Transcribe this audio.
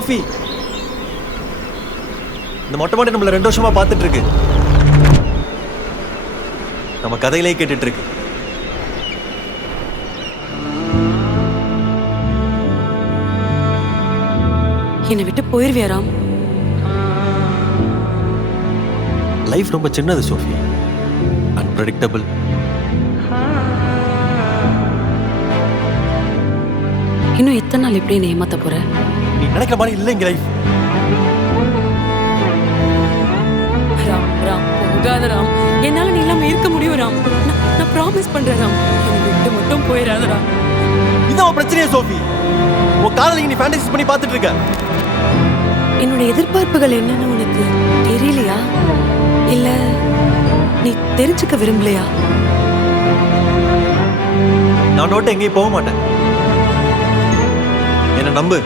Sophie, இந்த மொட்டை மாடி நம்மள 2 வருஷமா பார்த்துட்டு இருக்கு. நம்ம கதையிலே கேட்டுட்டு இருக்கு. என்னை விட்டு போயிருவியா ராம்? லைஃப் ரொம்ப சின்னது சோஃபி, அன்பிரடிக்டபிள். இன்னும் எத்தனை நாள் இப்படி என்னை ஏமாத்த போற? நீ நினைக்கிற மாதிரி இல்லை எங்க லைஃப். ராம் ராம் போகாத ராம், என்னால நீ இல்லாம இருக்க முடியும் ராம். நான் ப்ராமிஸ் பண்றேன் ராம், என்னை விட்டு மட்டும் போயிடாத ராம். இதான் பிரச்சனையே சோஃபி, உன் காதலிக்கு நீ ஃபேண்டசிஸ் பண்ணி பார்த்துட்டு இருக்க. என்னோட எதிர்பார்ப்புகள் என்னன்னு உனக்கு தெரியலையா? இல்ல நீ தெரிஞ்சுக்க விரும்பலையா? நான் நோட்ட எங்கேயும் போக மாட்டேன், என்ன நம்பு.